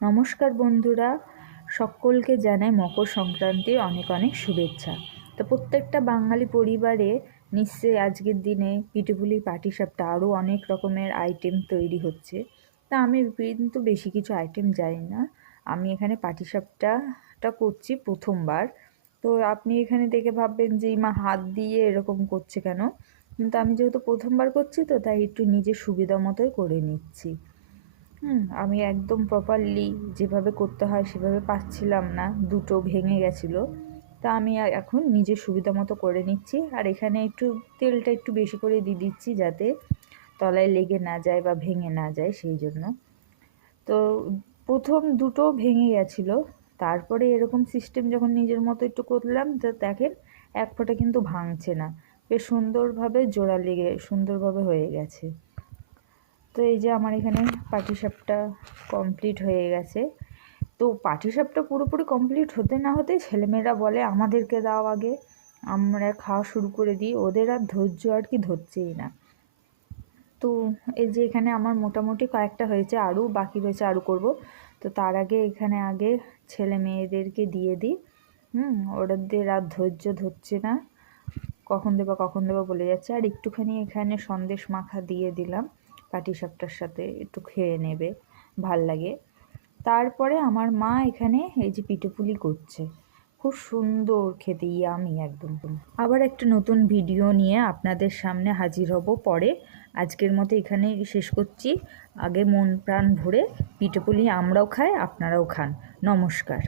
নমস্কার বন্ধুরা, সকলকে জানাই মকর সংক্রান্তির অনেক অনেক শুভেচ্ছা। তো প্রত্যেকটা বাঙালি পরিবারে নিশ্চয়ই আজকের দিনে পিঠেপুলি পাটিসাপটা আরও অনেক রকমের আইটেম তৈরি হচ্ছে। তা আমি কিন্তু বেশি কিছু আইটেম জানি না। আমি এখানে পাটিসাপটাটা করছি প্রথমবার। তো আপনি এখানে দেখে ভাববেন যে মা হাত দিয়ে এরকম করছে কেন, কিন্তু আমি যেহেতু প্রথমবার করছি তো তাই একটু নিজের সুবিধা মতোই করে নিচ্ছি। আমি একদম প্রপারলি যেভাবে করতে হয় সেভাবে পারছিলাম না, দুটো ভেঙে গেছিলো। তা আমি এখন নিজের সুবিধা মতো করে নিচ্ছি। আর এখানে একটু তেলটা একটু বেশি করে দিয়ে দিচ্ছি যাতে তলায় লেগে না যায় বা ভেঙে না যায়, সেই জন্য। তো প্রথম দুটো ভেঙে গেছিলো, তারপরে এরকম সিস্টেম যখন নিজের মতো একটু করলাম তো দেখেন এক ফোঁটা কিন্তু ভাঙছে না, বেশ সুন্দরভাবে জোড়া লেগে সুন্দরভাবে হয়ে গেছে। তো এই যে আমার এখানে পাটিসাপটা কমপ্লিট হয়ে গেছে। তো পাটিসাপটা পুরোপুরি কমপ্লিট হতে না হতে ছেলেমেয়েরা বলে আমাদেরকে দাও আগে, আমরা খাওয়া শুরু করে দিই। ওদের আর ধৈর্য আর কি ধরছেই না। তো এই যে এখানে আমার মোটামুটি কয়েকটা হয়েছে, আরও বাকি রয়েছে, আরও করব। তো তার আগে এখানে আগে ছেলে মেয়েদেরকে দিয়ে দিই। ওদের আর ধৈর্য ধরছে না, কখন দেবো বলে যাচ্ছে। আর একটুখানি এখানে সন্দেশ মাখা দিয়ে দিলাম, পাটিসাপটার সাথে একটু খেয়ে নেবে, ভাল লাগে। তারপরে আমার মা এখানে এই যে পিঠেপুলি করছে, খুব সুন্দর খেতে, ইয়ামি একদম। আবার একটা নতুন ভিডিও নিয়ে আপনাদের সামনে হাজির হব পরে। আজকের মতো এখানেই শেষ করছি। আগে মন প্রাণ ভরে পিঠেপুলি আমরাও খাই, আপনারাও খান। নমস্কার।